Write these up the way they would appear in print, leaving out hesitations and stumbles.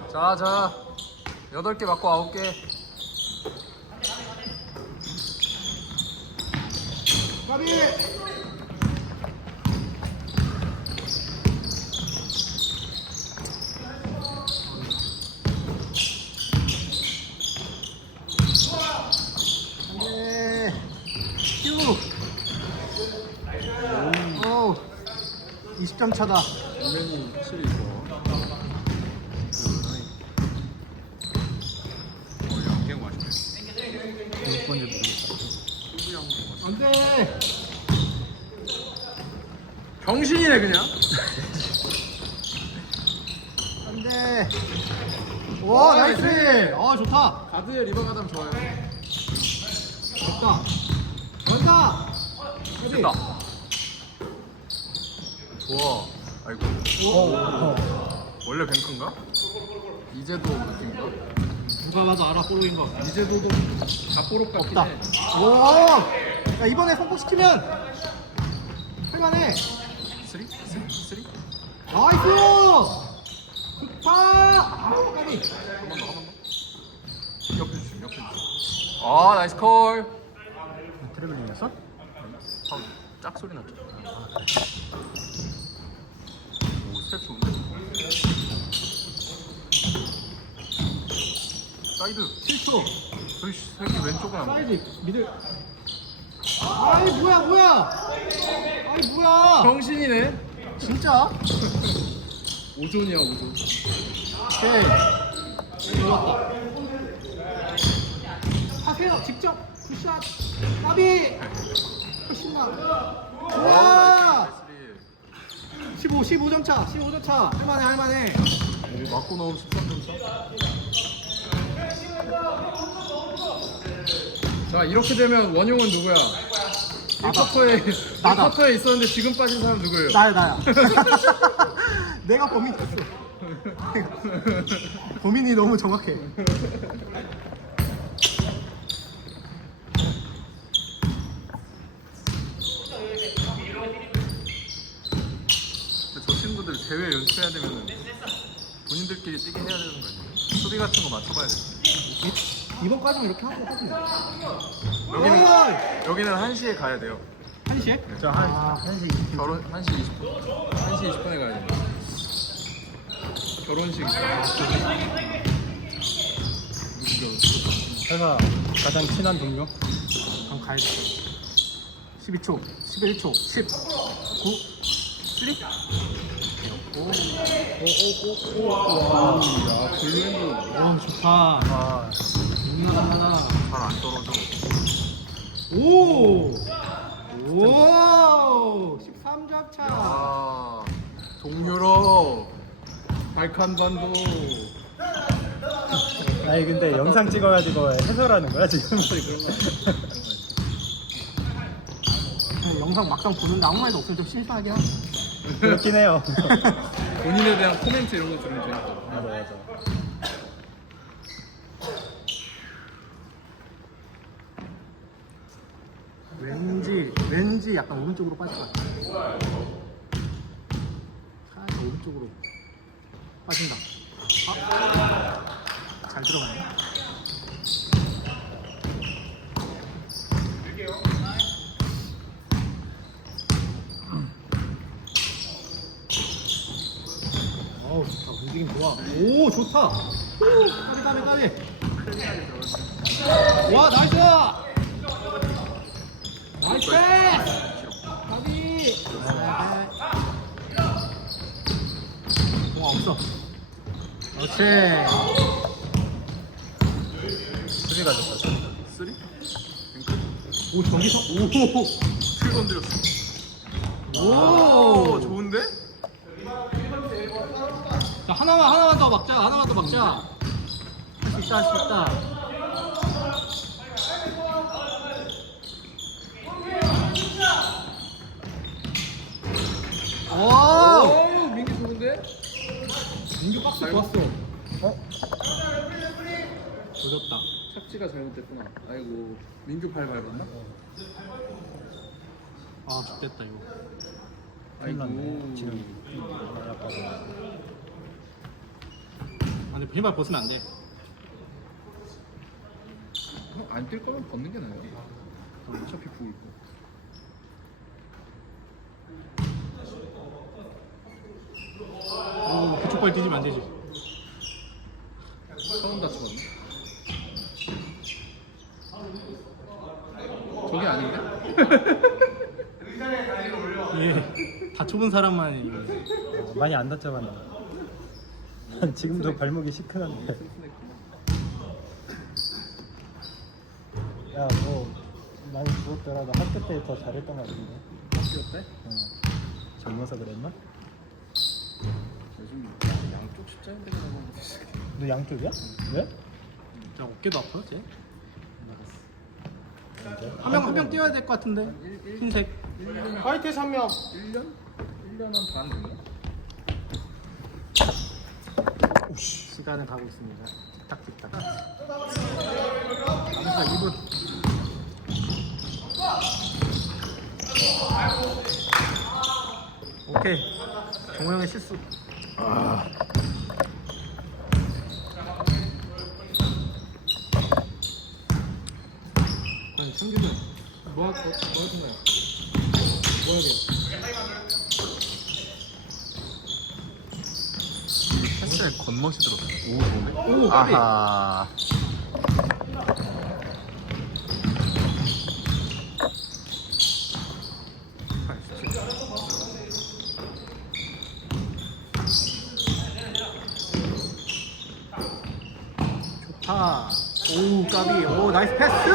자 8개 맞고 9개. 까비. 안돼. 휴. 오. 20점 차다. 분명히 확실히 좋아. 양갱 맛있네. 몇 번째 모르겠다. 안돼. 병신이네 그냥. 안돼. 오 나이스. 좋다. 가드에 리버 가담 좋아요. 됐다. 간다. 됐다. 좋아. 아이고. 원래 뱅크인가? 이제도 느낌인가? 누가 봐도 알아 볼로인 거. 이제도도 자뽀록 같긴 없다. 해. 오. 야 이번에 성공시키면 할만해. 3? 나이스. 좋다. 까비. 한 번 더. 옆에 주심. 아 나이스 콜. 트래블링이었어? 방금 짝 소리 났죠. 오 스텝 좋은데. 사이드 7초. 저희 새끼 왼쪽은 안 보여. 사이드 미들. 아이 뭐야. 아이 뭐야. 병신이네. 진짜? 오존이야 오존. 오케이. 좋았다. 하세요 직접 굿샷. 까비. 훨씬 나. 우와. 15점 차. 15점 차. 할만해. 오 맞고 나오면 13점 차. 자 이렇게 되면 원용은 누구야? 나다. 1쿼터에 있었는데 지금 빠진 사람 누구예요? 나야. 내가 범인이었어. 범인이 너무 정확해. 근데 저 친구들 대회 연습해야 되면 본인들끼리 뛰게 해야 되는 거 아니에요? 수비 같은 거 맞춰봐야 돼. 이번까지는 이렇게 하고 하지. 여기는 1시에 가야 돼요. 1시에? 저 1시. 결혼 1시 20분. 1시 20분에 가야 돼. 결혼식 있어. 설마 가장 친한 동료? 그럼 가야 돼. 12초, 11초, 10, 9, 3. 야, 블루핸드 오, 좋다. 눈나가나. 잘안 떨어져. 오! 오! 13점 차. 야, 동유럽 발칸반도. 아니 근데 영상 찍어가지고 해설하는 거야 지금? 영상 막상 보는데 아무 말도 없으면 좀 심심하긴 하네. 그렇긴 해요. 본인에 대한 코멘트 이런 거 들으면 재밌다. 맞아. 왠지 약간 오른쪽으로 빠질 것 같아. 살짝 오른쪽으로 빠진다. 잘 들어가네. 어우 좋다. 움직임 좋아. 오 좋다. 오, 까비. 와 나이스. 나이스. 까비. 공 없어. 그렇지. 수비 가졌다. 3? 오 저기서 오. 7번 들였어. 오. 오, 좋은데? 자 하나만 더 막자. 할 수 있다. 오. 민기 좋은데? 민규 박스 좋았어. 조졌다. 착지가 잘못됐구나. 아이고, 민규 발 밟았나? 아 좋됐다 이거. 아이고. 지금 근데 신발 벗으면 안 돼. 안 뛸 거면 벗는 게 나아요. 어차피 부을 거. 오, 그쪽 발 뒤지면 안 되지. 처음 다쳤네. 저게 아닌데? 예, 다쳐본 사람만 이거. 많이 안 다쳐봤네. 난 지금도 발목이 시큰한데. 야, 뭐 많이 죽었더라도 학교 때 더 잘했던 것 같은데. 학교 때? 젊어서 그랬나? 요즘 양쪽 십자인대가 나오는 거 있어. 너 양쪽이야? 왜? 자, 어깨도 아파, 쟤. 언제? 한 명 뛰어야 될 것 같은데. 흰색. 화이트에서 한 명. 1년? 1년 한 반 됐나? 시간은 가고 있습니다. 틱탁틱탁. 남자 2분. 오케이. 정호 형의 실수. 아니, 승규는 뭐 하신 거야? 뭐 해야 돼요? 펜스에 겉멋이 들었어. 오, 좋은데? 오, 까비. 아하. 좋다. 오, 까비. 오, 나이스 패스.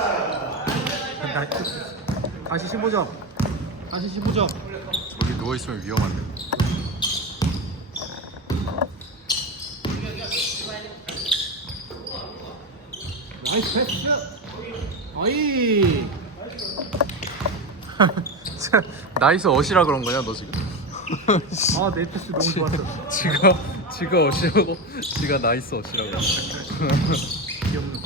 다시 15점. 다시 15점. 저기 누워있으면 위험한데. 나이스 패스. 어이. 나이스 어시라 그런 거냐 너 지금? 아, 내 패스 너무 좋았어. 지가 어시라고? 지가 나이스 어시라고. 귀엽는.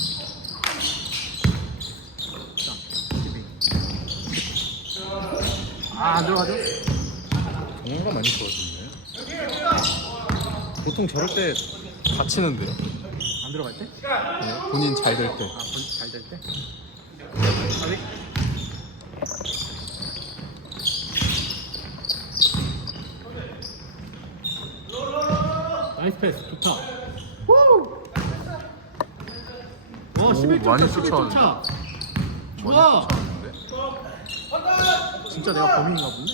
안 들어가죠? 정호가 많이 좋아졌네. 보통 저럴 때 다치는데요. 안 들어갈 때? 네, 본인 잘 될 때. 아, 잘 될 때? 나이스 패스 좋다. 와, 11점 차, 많이 11점 차. 좋아. 쫓아왔는데? 진짜 내가 범인인가 보네.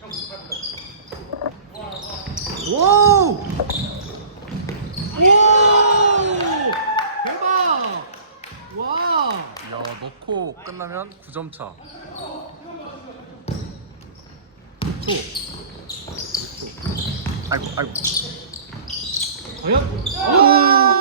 오! 오! 대박! 와! 야, 넣고 끝나면 9점 차. 6초. 아이고. 과연? 오!